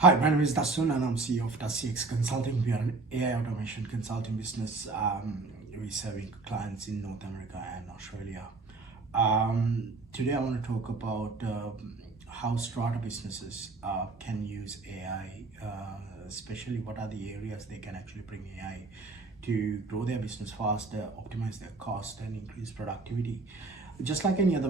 Hi, my name is Dasun and I'm CEO of DASCX Consulting. We are an AI automation consulting business. We're serving clients in North America and Australia. Today I want to talk about how STRATA businesses can use AI, especially what are the areas they can actually bring AI to grow their business faster, optimize their cost and increase productivity. Just like any other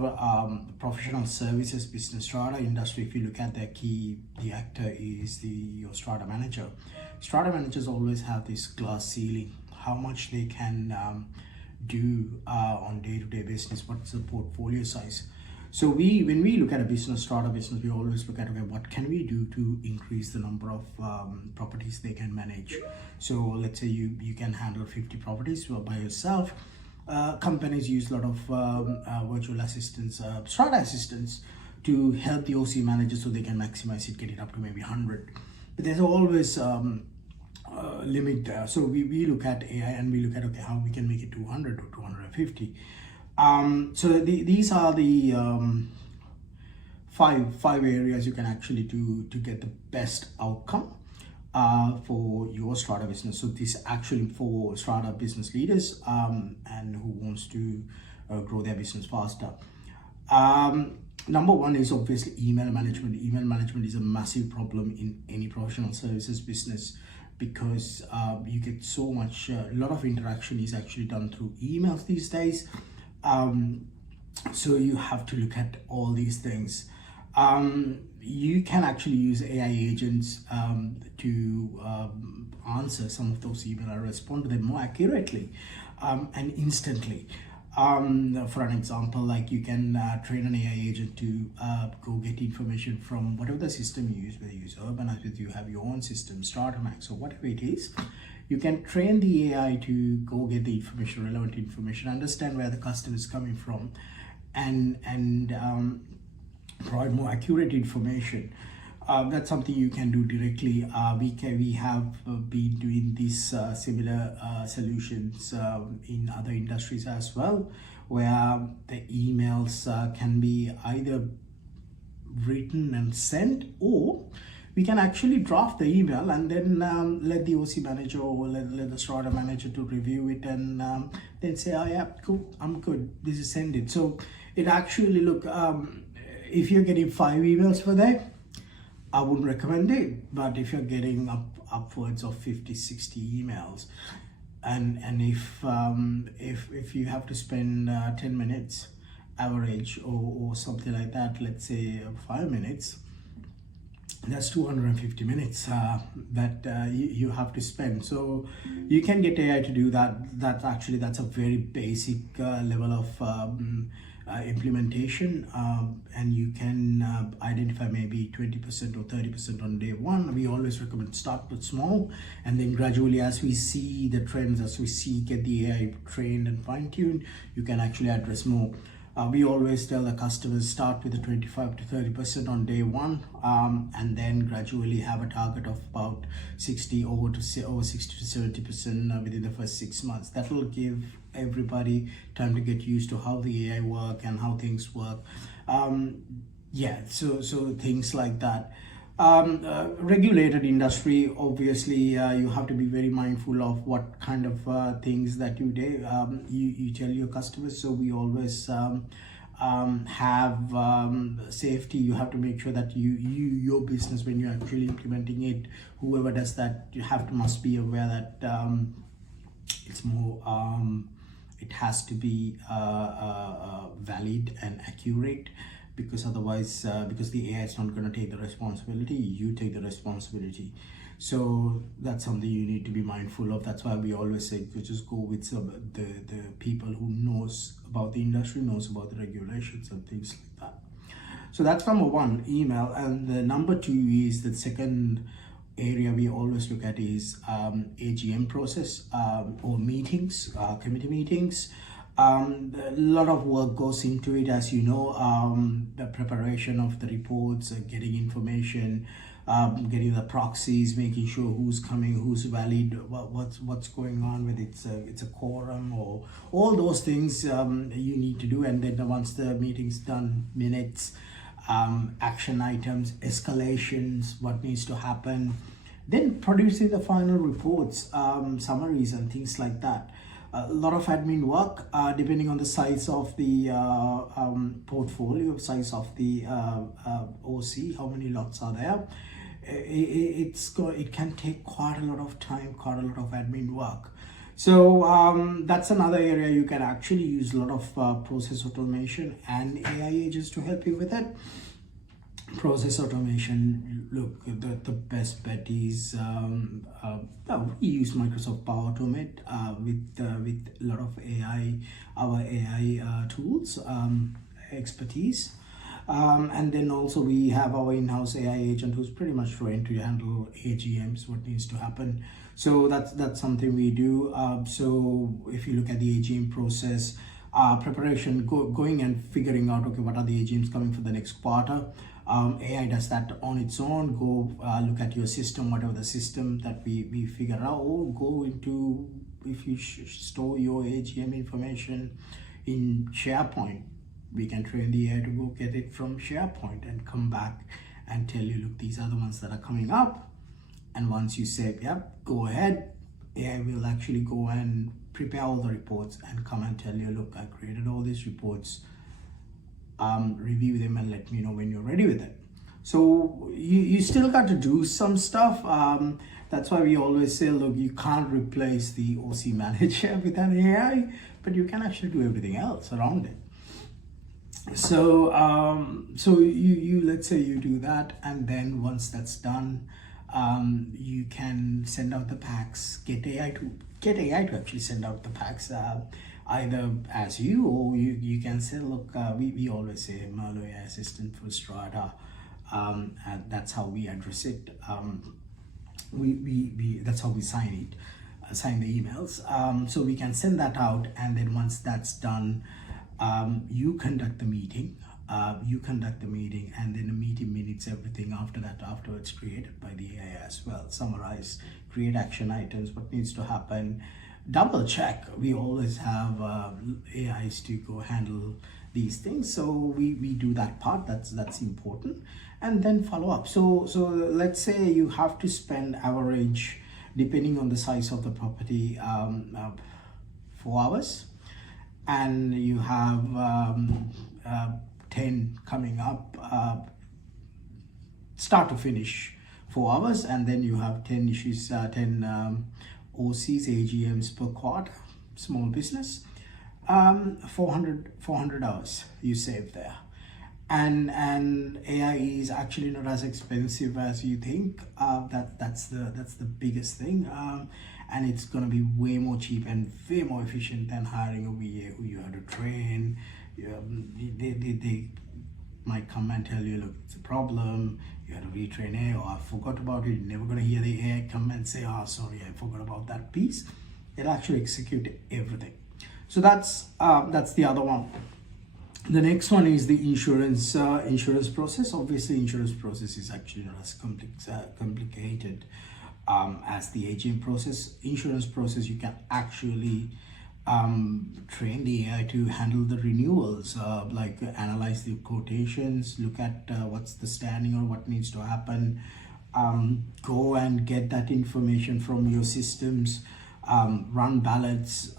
professional services business, strata industry, if you look at the actor is your strata manager. Strata managers always have this glass ceiling, how much they can do on day-to-day business, what's the portfolio size. So when we look at a business, strata business, we always look at, okay, what can we do to increase the number of properties they can manage. So let's say you can handle 50 properties by yourself. Companies use a lot of virtual assistants, strata assistants, to help the OC manager so they can maximize it, get it up to maybe 100. But there's always limit there. So we look at AI and we look at, okay, how we can make it 200 or 250. These are the five areas you can actually do to get the best outcome for your strata business. So this actually for strata business leaders and who wants to grow their business faster. Number one is obviously email management. Email management is a massive problem in any professional services business because you get so much, a lot of interaction is actually done through emails these days. So you have to look at all these things. You can actually use AI agents to answer some of those emails or respond to them more accurately and instantly. For an example, like you can train an AI agent to go get information from whatever the system you use, whether you use Urbanite, whether you have your own system, StrataMax, or whatever it is. You can train the AI to go get the information, relevant information, understand where the customer is coming from, and provide more accurate information. That's something you can do directly. We have been doing these similar solutions in other industries as well, where the emails can be either written and sent, or we can actually draft the email and then let the OC manager or let the strata manager to review it and then say, oh yeah, cool, I'm good, this is send it. So it actually if you're getting 5 emails per day, I wouldn't recommend it. But if you're getting upwards of 50-60 emails, and if you have to spend 10 minutes average or something like that, let's say 5 minutes, that's 250 minutes that you have to spend. So you can get AI to do that. That's a very basic level of implementation, and you can identify maybe 20% or 30% on day one. We always recommend start with small, and then gradually, as we see the trends, as we see get the AI trained and fine-tuned, you can actually address more. We always tell the customers start with the 25 to 30% on day one, and then gradually have a target of about 60 to 70% within the first 6 months. That will give everybody time to get used to how the AI work and how things work. So things like that. Regulated industry, obviously you have to be very mindful of what kind of things that you do. You tell your customers. So we always have safety. You have to make sure that your business, when you're actually implementing it, whoever does that, must be aware that it's more it has to be valid and accurate, because otherwise, because the AI is not going to take the responsibility, you take the responsibility. So that's something you need to be mindful of. That's why we always say just go with the people who knows about the industry, knows about the regulations and things like that. So that's number one, email. And the number two is the second area we always look at is AGM process or meetings, committee meetings. A lot of work goes into it, as you know, the preparation of the reports, getting information, getting the proxies, making sure who's coming, who's valid, what's going on, whether it's a quorum or all those things you need to do. And then once the meeting's done, minutes, action items, escalations, what needs to happen, then producing the final reports, summaries and things like that. A lot of admin work, depending on the size of the portfolio, size of the OC, how many lots are there. It can take quite a lot of time, quite a lot of admin work. So that's another area you can actually use a lot of process automation and AI agents to help you with it. Process automation, look, the best bet is we use Microsoft Power Automate with a lot of AI, our AI tools, expertise. And then also we have our in-house AI agent who's pretty much trained to handle AGMs, what needs to happen. So that's something we do. So if you look at the AGM process, preparation, going and figuring out, okay, what are the AGMs coming for the next quarter. AI does that on its own. Go look at your system, whatever the system that we figure out, or go into, if you store your AGM information in SharePoint, we can train the AI to go get it from SharePoint and come back and tell you, look, these are the ones that are coming up. And once you say, yep, go ahead, AI will actually go and prepare all the reports and come and tell you, look, I created all these reports. Review them and let me know when you're ready with it. So you still got to do some stuff. That's why we always say, look, you can't replace the OC manager with an AI, but you can actually do everything else around it. So so you let's say you do that, and then once that's done, you can send out the packs, get AI to actually send out the packs, either as you, or you can say, look, we always say Merlo AI assistant for Strata, and that's how we address it. That's how we sign the emails. So we can send that out, and then once that's done, you conduct the meeting. And then the meeting minutes, everything after that, afterwards created by the AI as well. Summarize, create action items, what needs to happen, double check. We always have AIs to go handle these things, so we do that part. That's important. And then follow up. So let's say you have to spend average, depending on the size of the property, 4 hours, and you have 10 coming up, start to finish 4 hours, and then you have 10 issues, 10 OCs, AGMs per quarter, small business, 400 hours you save there. And AI is actually not as expensive as you think. That's the biggest thing, and it's gonna be way more cheap and way more efficient than hiring a VA who you have to train. They might come and tell you, look, it's a problem, you have to retrain AI, or I forgot about it. You're never going to hear the AI come and say, oh, sorry, I forgot about that piece. It'll actually execute everything. So that's the other one. The next one is the insurance process. Obviously, insurance process is actually not as complicated as the AGM process. Insurance process, you can actually train the AI to handle the renewals, like analyze the quotations, look at what's the standing or what needs to happen, go and get that information from your systems, run ballots,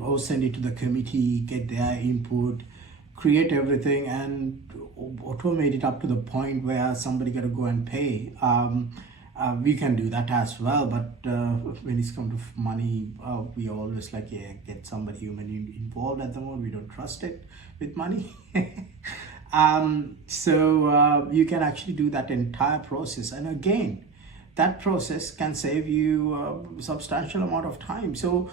or send it to the committee, get their input, create everything, and automate it up to the point where somebody got to go and pay. We can do that as well, but when it's come to money, we always like, yeah, get somebody human involved. At the moment, we don't trust it with money. So you can actually do that entire process, and again, that process can save you a substantial amount of time. So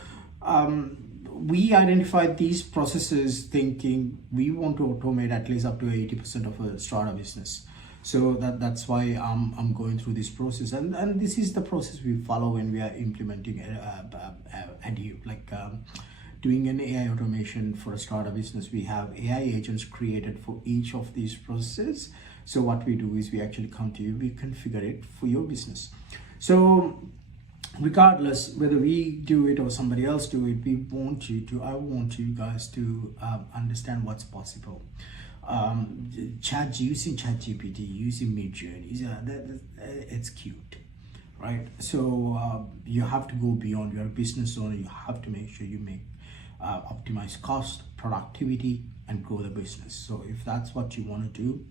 we identified these processes thinking we want to automate at least up to 80% of a Strata business. So that's why I'm going through this process, and this is the process we follow when we are implementing doing an AI automation for a Strata business. We have AI agents created for each of these processes. So what we do is we actually come to you, we configure it for your business. So regardless whether we do it or somebody else do it, I want you guys to understand what's possible. using ChatGPT, using Midjourney, it's cute, right? So you have to go beyond. You're a business owner. You have to make sure you make optimize cost, productivity, and grow the business. So if that's what you want to do,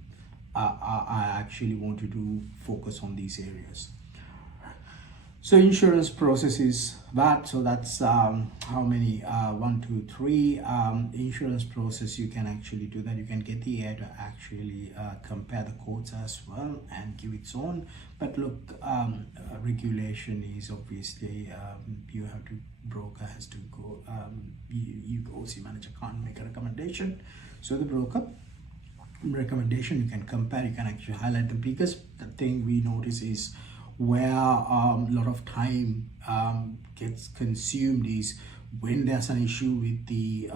I actually want you to focus on these areas. So insurance process is that. So that's how many, 1, 2, 3. Insurance process, you can actually do that. You can get the AI to actually compare the quotes as well and give its own. But look, regulation is obviously, you have to, broker has to go, you OC manager can't make a recommendation. So the broker recommendation, you can compare, you can actually highlight. The biggest thing we notice is where a lot of time gets consumed is when there's an issue with the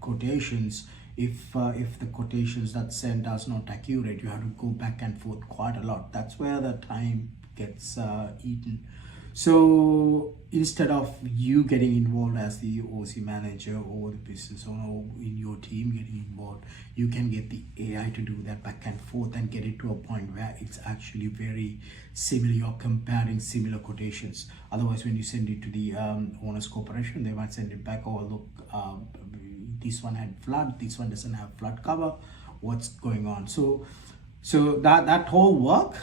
quotations. If the quotations that sent are not accurate, you have to go back and forth quite a lot. That's where the time gets eaten. So instead of you getting involved as the OC manager or the business owner or in your team getting involved, you can get the AI to do that back and forth and get it to a point where it's actually very similar. You're comparing similar quotations. Otherwise, when you send it to the owners corporation, they might send it back, oh look, this one had flood, this one doesn't have flood cover, what's going on? So that whole work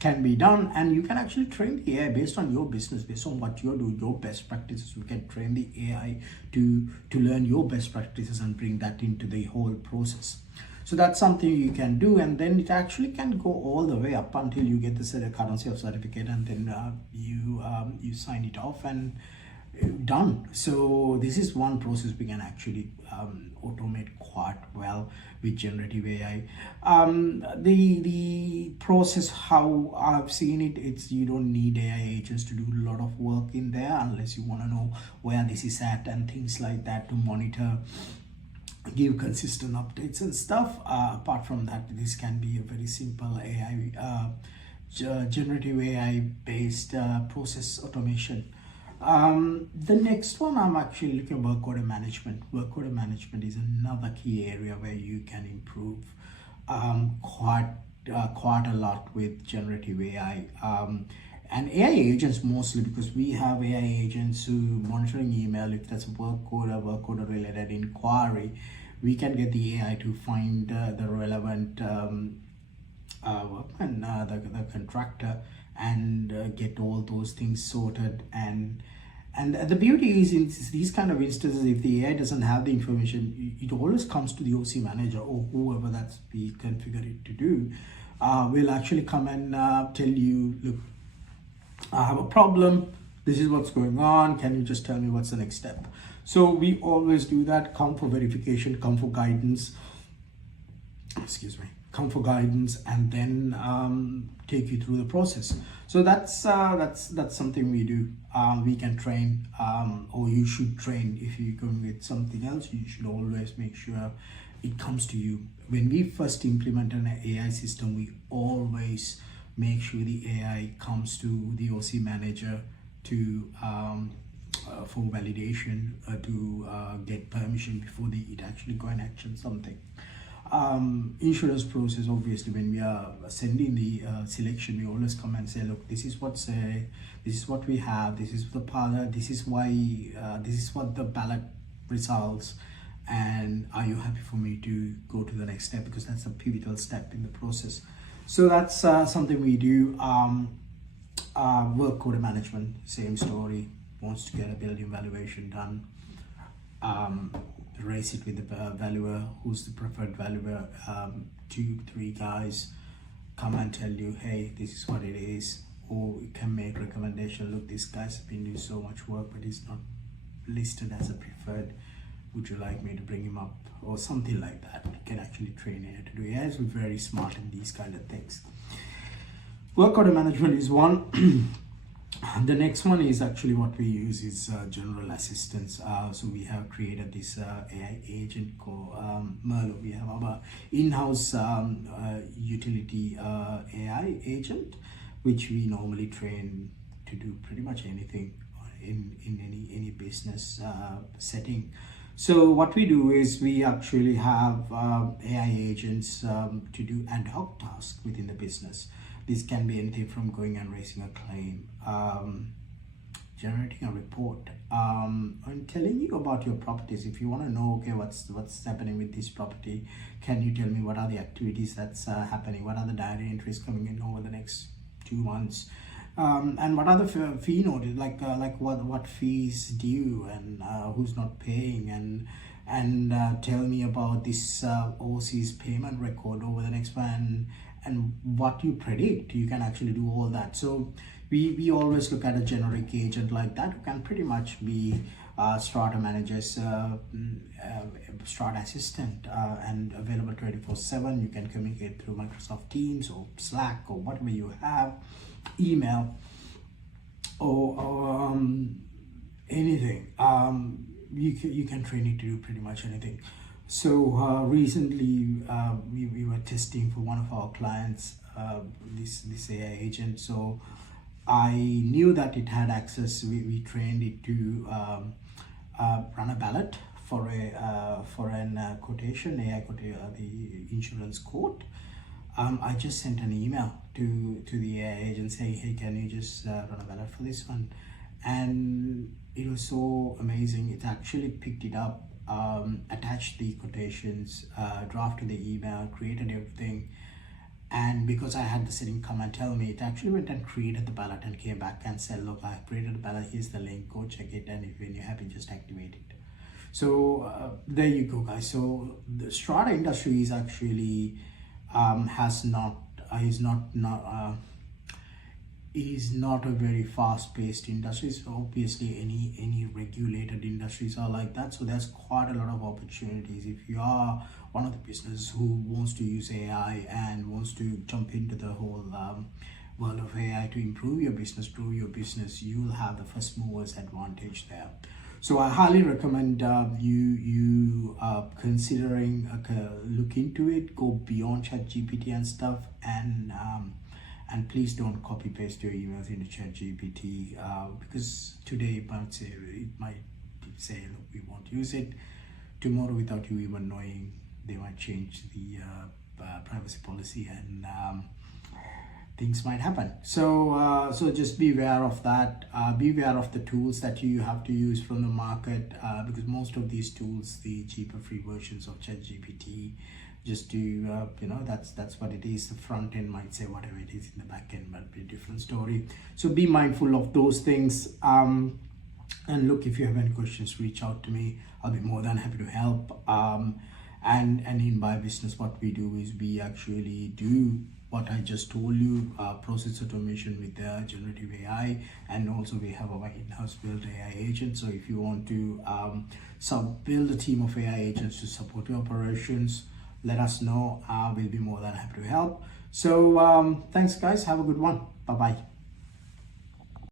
can be done, and you can actually train the AI based on your business, based on what you're doing, your best practices. You can train the AI to learn your best practices and bring that into the whole process. So that's something you can do, and then it actually can go all the way up until you get the currency of certificate, and then you sign it off and done. So this is one process we can actually automate quite well with generative AI. The process, how I've seen it, it's you don't need AI agents to do a lot of work in there unless you want to know where this is at and things like that to monitor, give consistent updates and stuff. Apart from that, this can be a very simple AI, generative AI based process automation. The next one, I'm actually looking at work order management. Work order management is another key area where you can improve quite a lot with generative AI. And AI agents mostly, because we have AI agents who monitoring email. If that's a work order related inquiry, we can get the AI to find the relevant workman, the contractor, and get all those things sorted. And the beauty is in these kind of instances, if the AI doesn't have the information, it always comes to the OC manager or whoever that's we configure it to do. Will actually come and tell you, look, I have a problem, this is what's going on, can you just tell me what's the next step? So we always do that. Come for verification, come for guidance, come for guidance, and then take you through the process. So that's something we do. We can train, or you should train. If you're going with something else, you should always make sure it comes to you. When we first implement an AI system, we always make sure the AI comes to the OC manager to for validation, to get permission before it actually go and action something. Insurance process, obviously, when we are sending the selection, we always come and say, look, this is what we have, this is the pilot, this is why, this is what the ballot results, and are you happy for me to go to the next step, because that's a pivotal step in the process. So that's something we do. Work order management, same story. Wants to get a building valuation done, raise it with the valuer, who's the preferred valuer. 2-3 guys come and tell you, hey, this is what it is, or you can make recommendation. Look, this guy's been doing so much work, but he's not listed as a preferred. Would you like me to bring him up, or something like that? You can actually train AI to do. AI is very smart in these kind of things. Work order management is one. The next one is actually what we use is general assistance. So we have created this AI agent called Merlo. We have our in-house utility AI agent, which we normally train to do pretty much anything in any business setting. So what we do is we actually have AI agents to do ad hoc tasks within the business. This can be anything from going and raising a claim, generating a report, and telling you about your properties. If you want to know, okay, what's happening with this property, can you tell me what are the activities that's happening, what are the diary entries coming in over the next 2 months, and what are the fee notice, like what fees due, and who's not paying, and tell me about this overseas payment record over the next one, and what you predict. You can actually do all that. So we always look at a generic agent like that who can pretty much be Strata managers, Strata assistant, and available 24/7. You can communicate through Microsoft Teams or Slack or whatever you have, email, or anything. You can train it to do pretty much anything. So recently we were testing for one of our clients this AI agent. So I knew that it had access. We trained it to run a ballot for an quotation, AI quotation, the insurance quote. I just sent an email to the AI agent saying, hey, can you just run a ballot for this one? And it was so amazing. It actually picked it up, attached the quotations, drafted the email, created everything. And because I had the setting come and tell me, it actually went and created the ballot and came back and said, look, I created the ballot, here's the link, go check it, and if when you're happy, just activate it. So there you go, guys. So the Strata industry is actually is not a very fast-paced industry. So obviously any regulated industries are like that. So there's quite a lot of opportunities. If you are one of the businesses who wants to use AI and wants to jump into the whole world of AI to improve your business, grow your business, you will have the first movers advantage there. So I highly recommend you considering look into it, go beyond ChatGPT and stuff, and please don't copy paste your emails into ChatGPT because today it might say, look, we won't use it. Tomorrow, without you even knowing, they might change the privacy policy, and things might happen. So so just be aware of that. Be aware of the tools that you have to use from the market, because most of these tools, the cheaper free versions of ChatGPT, just to that's what it is. The front end might say whatever it is, in the back end might be a different story. So be mindful of those things. And look, if you have any questions, reach out to me. I'll be more than happy to help. And in my business, what we do is we actually do what I just told you, process automation with generative AI, and also we have our in-house built AI agent. So if you want to build a team of AI agents to support your operations, let us know. We'll be more than happy to help. So thanks, guys. Have a good one. Bye-bye.